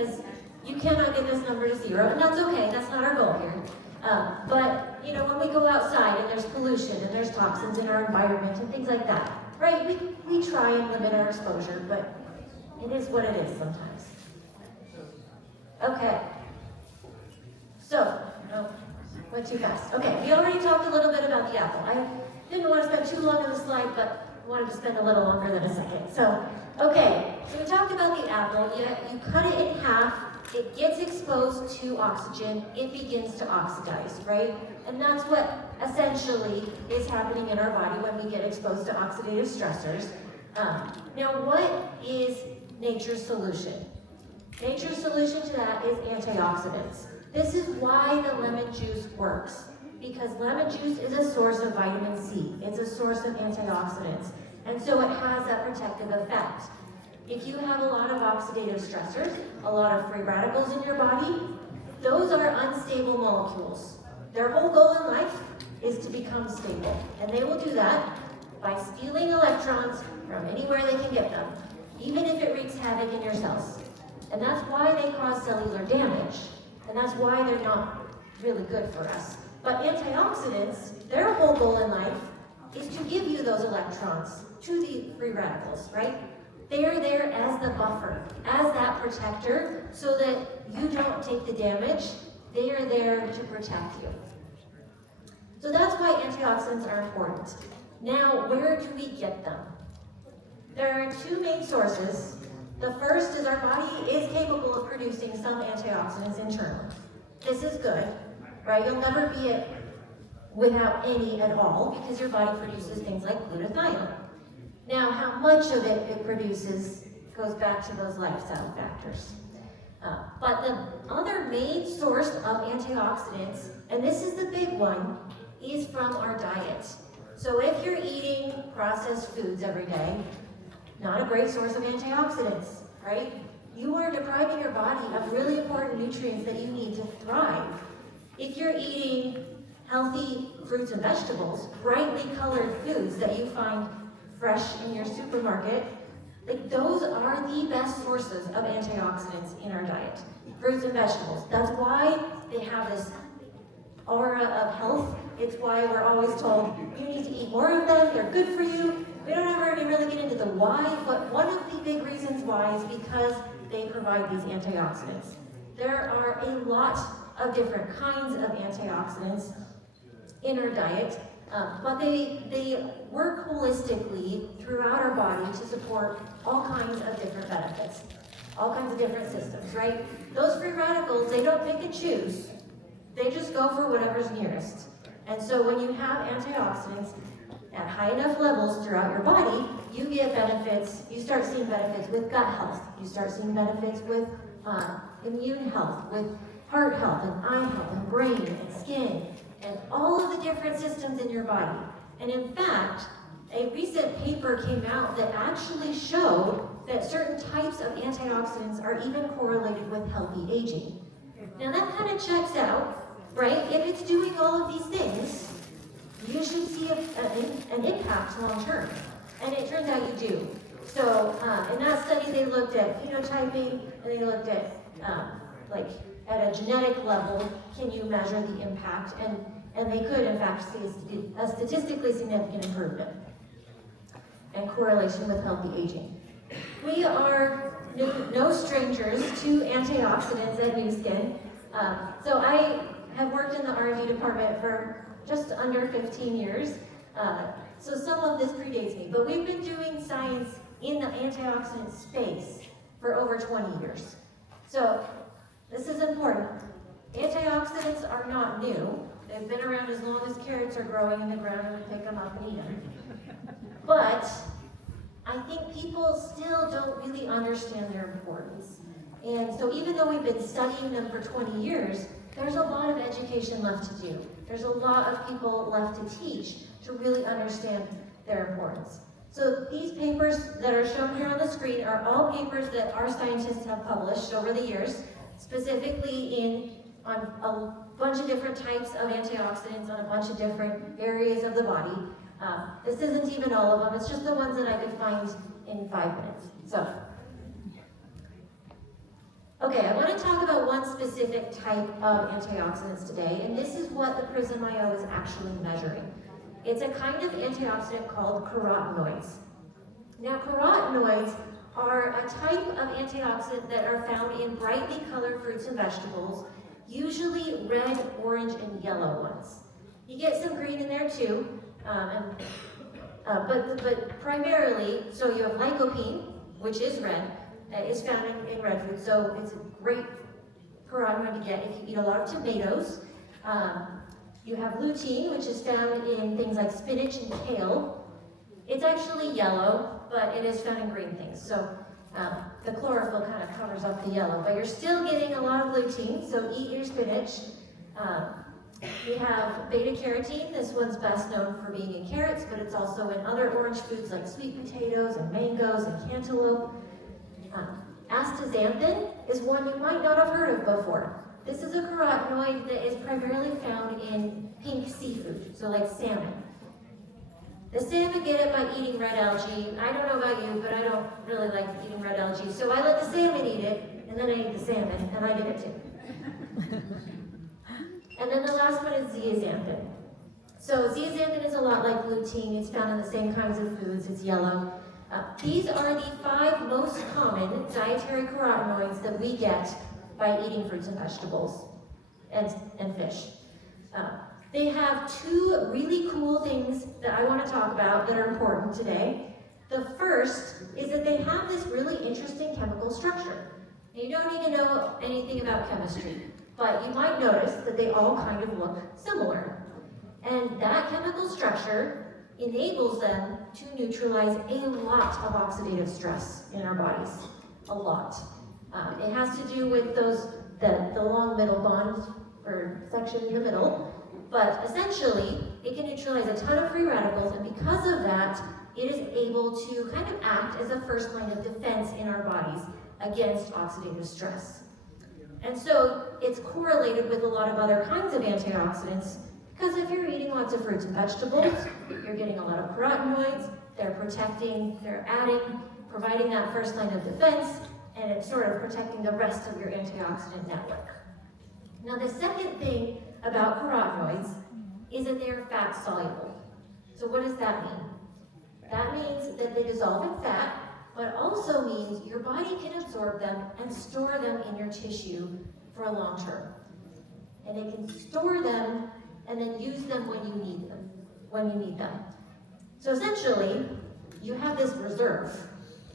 because you cannot get this number to 0, and that's okay, that's not our goal here. But, you know, when we go outside and there's pollution and there's toxins in our environment and things like that, right? We try and limit our exposure, but it is what it is sometimes. Okay. So, went too fast. Okay, we already talked a little bit about the apple. I didn't want to spend too long on the slide, but wanted to spend a little longer than a second. So, okay, so we talked about the apple. You cut it in half, it gets exposed to oxygen, it begins to oxidize, right? And that's what essentially is happening in our body when we get exposed to oxidative stressors. Now, what is nature's solution? Nature's solution to that is antioxidants. This is why the lemon juice works, because lemon juice is a source of vitamin C. It's a source of antioxidants, and so it has that protective effect. If you have a lot of oxidative stressors, a lot of free radicals in your body, those are unstable molecules. Their whole goal in life is to become stable, and they will do that by stealing electrons from anywhere they can get them, even if it wreaks havoc in your cells. And that's why they cause cellular damage, and that's why they're not really good for us. But antioxidants, their whole goal in life is to give you those electrons to the free radicals, right? They are there as the buffer, as that protector, so that you don't take the damage. They are there to protect you. So that's why antioxidants are important. Now, where do we get them? There are two main sources. The first is our body is capable of producing some antioxidants internally. This is good, right? You'll never be without any at all because your body produces things like glutathione. Now, how much of it produces goes back to those lifestyle factors. But the other main source of antioxidants, and this is the big one, is from our diet. So if you're eating processed foods every day, not a great source of antioxidants, right? You are depriving your body of really important nutrients that you need to thrive. If you're eating healthy fruits and vegetables, brightly colored foods that you find fresh in your supermarket, like those are the best sources of antioxidants in our diet. Fruits and vegetables. That's why they have this aura of health. It's why we're always told, you need to eat more of them, they're good for you. We don't ever really get into the why, but one of the big reasons why is because they provide these antioxidants. There are a lot of different kinds of antioxidants in our diet, but they work holistically throughout our body to support all kinds of different benefits, all kinds of different systems, right? Those free radicals, they don't pick and choose. They just go for whatever's nearest. And so when you have antioxidants at high enough levels throughout your body, you get benefits. You start seeing benefits with gut health. You start seeing benefits with immune health, with heart health, and eye health, and brain, and skin, and all of the different systems in your body. And in fact, a recent paper came out that actually showed that certain types of antioxidants are even correlated with healthy aging. Now that kind of checks out, right? If it's doing all of these things, you should see an impact long term. And it turns out you do. So in that study, they looked at phenotyping, and they looked at, like, at a genetic level, can you measure the impact? And they could, in fact, see a statistically significant improvement and correlation with healthy aging. We are no strangers to antioxidants at New Skin. So I have worked in the R&D department for just under 15 years. So some of this predates me, but we've been doing science in the antioxidant space for over 20 years. So this is important. Antioxidants are not new. They've been around as long as carrots are growing in the ground and we pick them up and eat them. But I think people still don't really understand their importance. And so even though we've been studying them for 20 years, there's a lot of education left to do. There's a lot of people left to teach to really understand their importance. So these papers that are shown here on the screen are all papers that our scientists have published over the years, specifically on a bunch of different types of antioxidants on a bunch of different areas of the body. This isn't even all of them, it's just the ones that I could find in 5 minutes. So, Okay, I want to talk about one specific type of antioxidants today, and this is what the PRYSM IO is actually measuring. It's a kind of antioxidant called carotenoids. Now, carotenoids are a type of antioxidant that are found in brightly colored fruits and vegetables, usually red, orange, and yellow ones. You get some green in there too, but primarily, so you have lycopene, which is red, is found in red food, so it's a great carotenoid to get if you eat a lot of tomatoes. You have lutein, which is found in things like spinach and kale. It's actually yellow, but it is found in green things, so the chlorophyll kind of covers up the yellow, but you're still getting a lot of lutein, so eat your spinach. We have beta-carotene. This one's best known for being in carrots, but it's also in other orange foods like sweet potatoes and mangoes and cantaloupe. Astaxanthin is one you might not have heard of before. This is a carotenoid that is primarily found in pink seafood, so like salmon. The salmon get it by eating red algae. I don't know about you, but I don't really like eating red algae, so I let the salmon eat it, and then I eat the salmon, and I get it too. And then the last one is zeaxanthin. So zeaxanthin is a lot like lutein. It's found in the same kinds of foods. It's yellow. These are the 5 most common dietary carotenoids that we get by eating fruits and vegetables and fish. They have 2 really cool things that I want to talk about that are important today. The first is that they have this really interesting chemical structure. And you don't need to know anything about chemistry, but you might notice that they all kind of look similar. And that chemical structure enables them to neutralize a lot of oxidative stress in our bodies. A lot. It has to do with the long middle bond or section in the middle, but essentially it can neutralize a ton of free radicals, and because of that, it is able to kind of act as a first line of defense in our bodies against oxidative stress. And so it's correlated with a lot of other kinds of antioxidants, because if you're eating lots of fruits and vegetables, you're getting a lot of carotenoids, they're protecting, they're adding, providing that first line of defense, and it's sort of protecting the rest of your antioxidant network. Now the second thing about carotenoids is that they're fat soluble. So what does that mean? That means that they dissolve in fat, but also means your body can absorb them and store them in your tissue for a long term. And it can store them and then use them when you need them. So essentially, you have this reserve,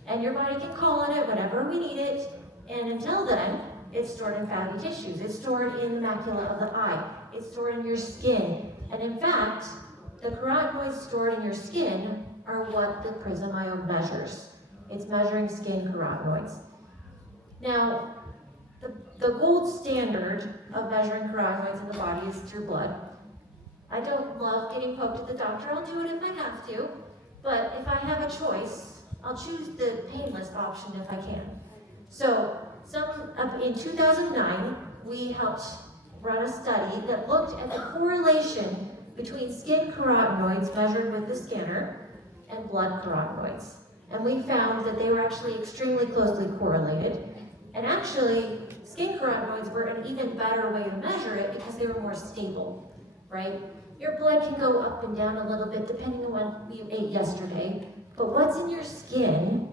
and your body can call on it whenever we need it, and until then, it's stored in fatty tissues. It's stored in the macula of the eye. It's stored in your skin. And in fact, the carotenoids stored in your skin are what the PRYSM IO measures. It's measuring skin carotenoids. Now, the gold standard of measuring carotenoids in the body is through blood. I don't love getting poked at the doctor. I'll do it if I have to, but if I have a choice, I'll choose the painless option if I can. So, in 2009, we helped run a study that looked at the correlation between skin carotenoids measured with the scanner and blood carotenoids. And we found that they were actually extremely closely correlated. And actually, skin carotenoids were an even better way to measure it because they were more stable, right? Your blood can go up and down a little bit depending on what you ate yesterday, but what's in your skin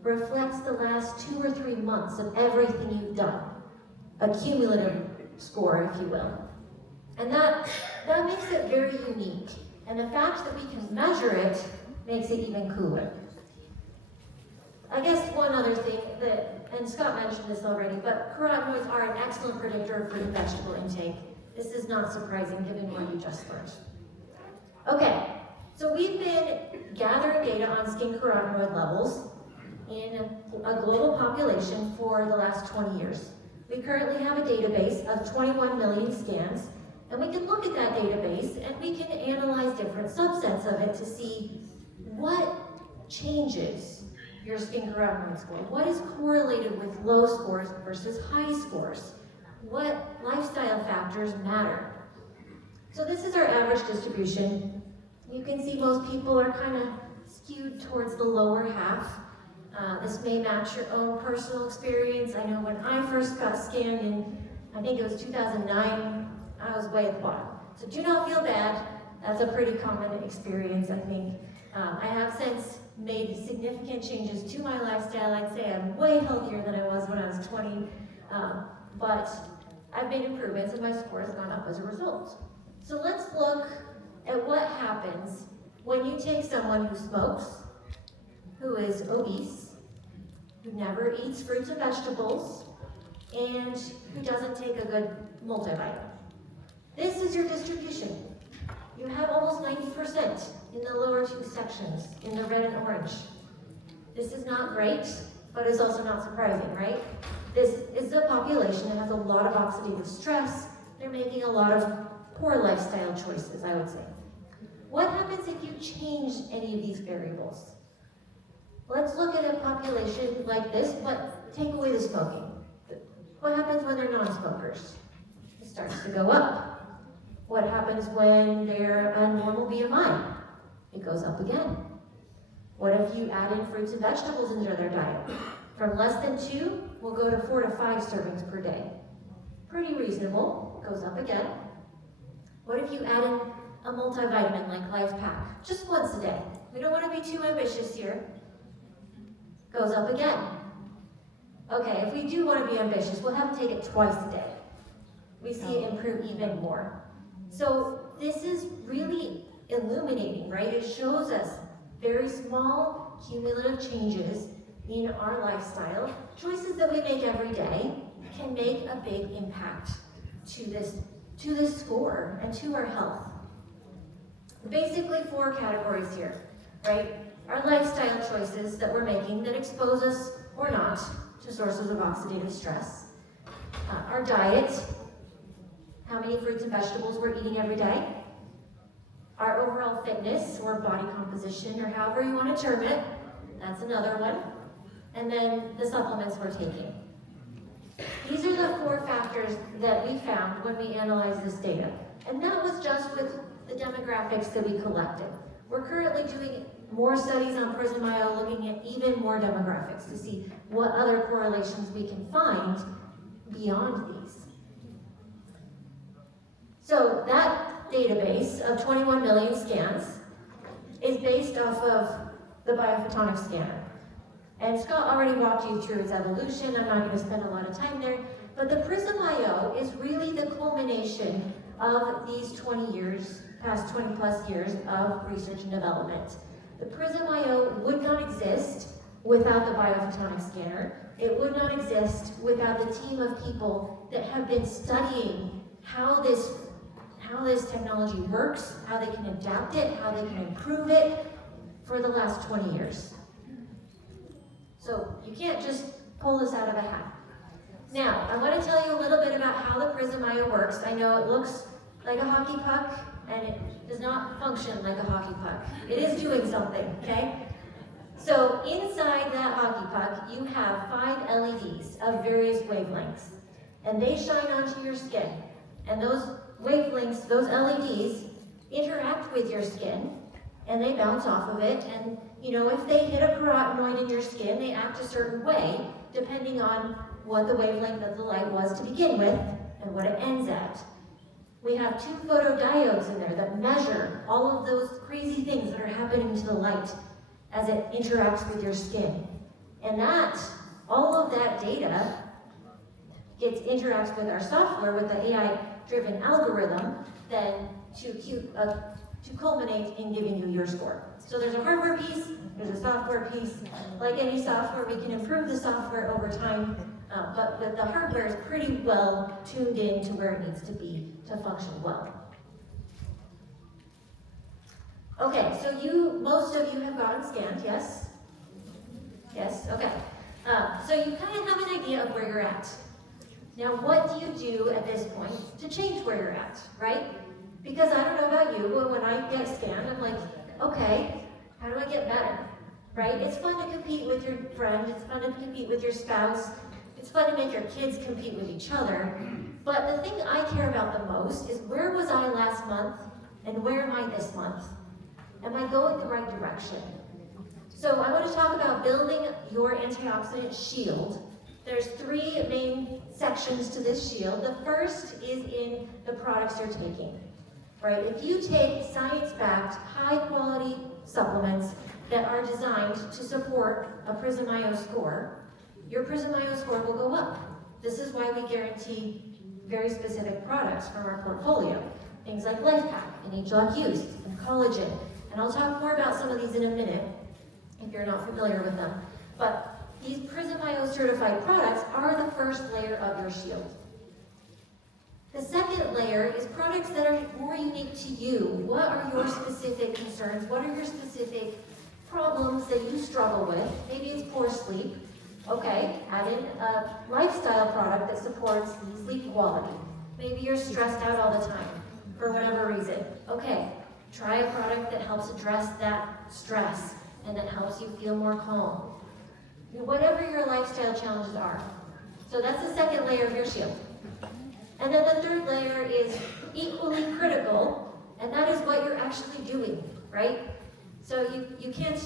reflects the last 2 or 3 months of everything you've done. A cumulative score, if you will. And that makes it very unique. And the fact that we can measure it makes it even cooler. I guess one other thing and Scott mentioned this already, but carotenoids are an excellent predictor of fruit and vegetable intake. This is not surprising given what you just learned. Okay, so we've been gathering data on skin carotenoid levels in a global population for the last 20 years. We currently have a database of 21 million scans, and we can look at that database and we can analyze different subsets of it to see what changes your skin carotenoid score. What is correlated with low scores versus high scores? What lifestyle factors matter? So this is our average distribution. You can see most people are kind of skewed towards the lower half. This may match your own personal experience. I know when I first got scanned in, I think it was 2009, I was way at the bottom. So do not feel bad. That's a pretty common experience, I think. I have since made significant changes to my lifestyle. I'd say I'm way healthier than I was when I was 20, but I've made improvements and my score has gone up as a result. So let's look at what happens when you take someone who smokes, who is obese, who never eats fruits and vegetables, and who doesn't take a good multivitamin. This is your distribution. You have almost 90% in the lower two sections, in the red and orange. This is not great, but it's also not surprising, right? This is a population that has a lot of oxidative stress. They're making a lot of poor lifestyle choices, I would say. What happens if you change any of these variables? Let's look at a population like this, but take away the smoking. What happens when they're non-smokers? It starts to go up. What happens when they're a normal BMI? It goes up again. What if you add in fruits and vegetables into their diet? From less than 2, we'll go to 4 to 5 servings per day. Pretty reasonable, goes up again. What if you add in a multivitamin like Life Pack? Just once a day. We don't want to be too ambitious here. Goes up again. Okay, if we do want to be ambitious, we'll have to take it twice a day. We see it improve even more. So this is really illuminating, right? It shows us very small cumulative changes in our lifestyle. Choices that we make every day can make a big impact to this score and to our health. Basically 4 categories here, right? Our lifestyle choices that we're making that expose us or not to sources of oxidative stress. Our diet, how many fruits and vegetables we're eating every day. Our overall fitness or body composition, or however you want to term it, that's another one. And then the supplements we're taking. These are the 4 factors that we found when we analyzed this data. And that was just with the demographics that we collected. We're currently doing more studies on PRYSM-IO, looking at even more demographics to see what other correlations we can find beyond these. So that database of 21 million scans is based off of the biophotonic scanner. And Scott already walked you through its evolution. I'm not going to spend a lot of time there. But the PRYSM-IO is really the culmination of these 20 years, past 20 plus years of research and development. The PRYSM-IO would not exist without the biophotonic scanner. It would not exist without the team of people that have been studying how this technology works, how they can adapt it, how they can improve it for the last 20 years. So you can't just pull this out of a hat. Now, I want to tell you a little bit about how the PRYSM-IO works. I know it looks like a hockey puck, and it does not function like a hockey puck. It is doing something, okay? So inside that hockey puck, you have 5 LEDs of various wavelengths, and they shine onto your skin. And those wavelengths, those LEDs, interact with your skin, and they bounce off of it, and if they hit a carotenoid in your skin, they act a certain way, depending on what the wavelength of the light was to begin with, and what it ends at. We have 2 photodiodes in there that measure all of those crazy things that are happening to the light as it interacts with your skin. And all of that data interacts with our software, with the AI-driven algorithm, then to culminate in giving you your score. So there's a hardware piece, there's a software piece. Like any software, we can improve the software over time, but the hardware is pretty well tuned in to where it needs to be to function well. Okay, so most of you have gotten scanned, yes? Yes, okay. So you kind of have an idea of where you're at. Now, what do you do at this point to change where you're at, right? Because I don't know about you, but when I get scanned, I'm like, okay, how do I get better, right? It's fun to compete with your friend, it's fun to compete with your spouse, it's fun to make your kids compete with each other, but the thing I care about the most is where was I last month, and where am I this month? Am I going the right direction? So I want to talk about building your antioxidant shield. There's 3 main sections to this shield. The first is in the products you're taking, right? If you take science-backed, high-quality supplements that are designed to support a PRYSM score, your PRYSM score will go up. This is why we guarantee very specific products from our portfolio. Things like LifePak and age-lock use and collagen. And I'll talk more about some of these in a minute if you're not familiar with them. But these PRYSM certified products are the first layer of your shield. The second layer is products that are more unique to you. What are your specific concerns? What are your specific problems that you struggle with? Maybe it's poor sleep. Okay, add in a lifestyle product that supports sleep quality. Maybe you're stressed out all the time for whatever reason. Okay, try a product that helps address that stress and that helps you feel more calm. Whatever your lifestyle challenges are. So that's the second layer of your shield. And then the third layer is equally critical, and that is what you're actually doing, right? So you can't,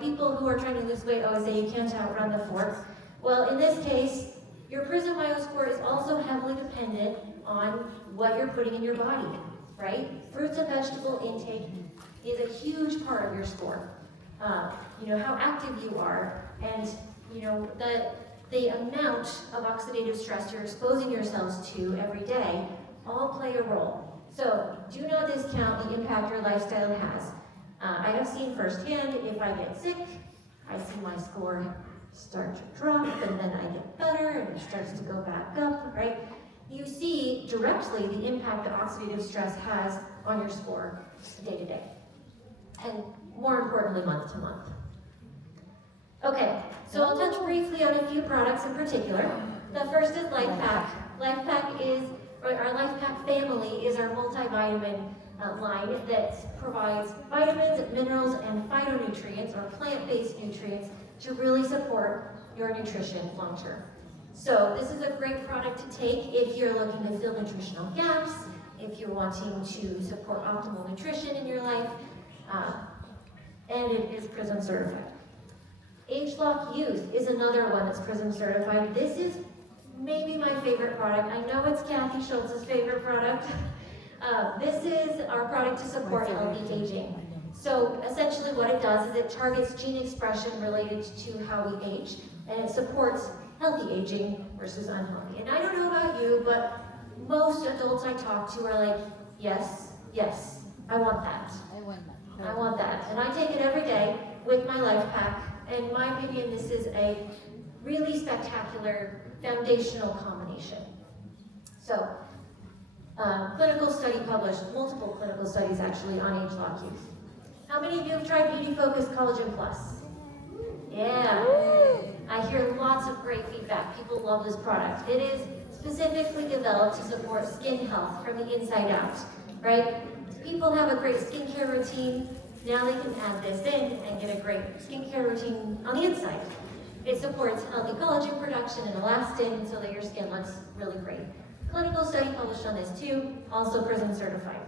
people who are trying to lose weight always say you can't outrun the force. Well, in this case, your PRYSM score is also heavily dependent on what you're putting in your body, right? Fruits and vegetable intake is a huge part of your score. How active you are, and the amount of oxidative stress you're exposing yourselves to every day all play a role. So do not discount the impact your lifestyle has. I have seen firsthand, if I get sick, I see my score start to drop, and then I get better, and it starts to go back up, right? You see directly the impact that oxidative stress has on your score day to day, and more importantly, month to month. Okay, so I'll touch briefly on a few products in particular. The first is LifePak. Our LifePak family is our multivitamin line that provides vitamins, minerals, and phytonutrients, or plant-based nutrients, to really support your nutrition long term. So this is a great product to take if you're looking to fill nutritional gaps, if you're wanting to support optimal nutrition in your life, and it is PRYSM certified. Age-lock use is another one that's PRYSM certified. This is maybe my favorite product. I know it's Kathy Schultz's favorite product. This is our product to support healthy aging. So essentially what it does is it targets gene expression related to how we age, and it supports healthy aging versus unhealthy. And I don't know about you, but most adults I talk to are like, yes, I want that. I want that. And I take it every day with my LifePak. In my opinion, this is a really spectacular foundational combination. So, clinical study published, multiple clinical studies actually on age-lock use. How many of you have tried Beauty Focus Collagen Plus? Yeah. I hear lots of great feedback. People love this product. It is specifically developed to support skin health from the inside out, right? People have a great skincare routine. Now they can add this in and get a great skincare routine on the inside. It supports healthy collagen production and elastin so that your skin looks really great. Clinical study published on this too, also PRYSM certified.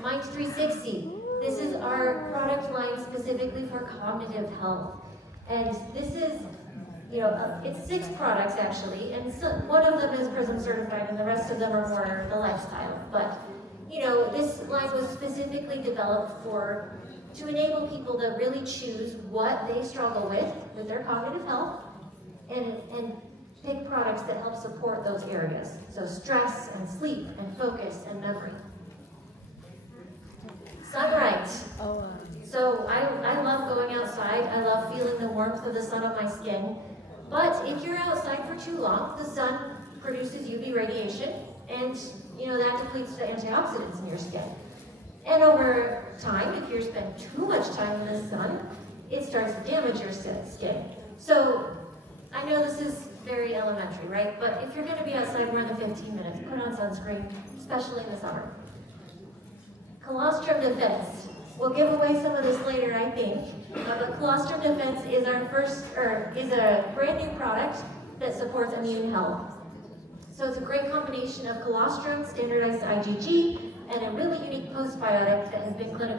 Mind 360. This is our product line specifically for cognitive health. And this is, it's 6 products actually, and so one of them is PRYSM certified and the rest of them are more the lifestyle. But this line was specifically developed to enable people to really choose what they struggle with their cognitive health, and pick products that help support those areas. So stress and sleep and focus and memory. Sunlight. So I love going outside. I love feeling the warmth of the sun on my skin. But if you're outside for too long, the sun produces UV radiation, and that depletes the antioxidants in your skin. And over time, if you spend too much time in the sun, it starts to damage your skin. So I know this is very elementary, right? But if you're going to be outside more than 15 minutes, put on sunscreen, especially in the summer. Colostrum Defense. We'll give away some of this later, I think. But Colostrum Defense is is a brand new product that supports immune health. So it's a great combination of colostrum, standardized IgG, and a really unique postbiotic that has been clinically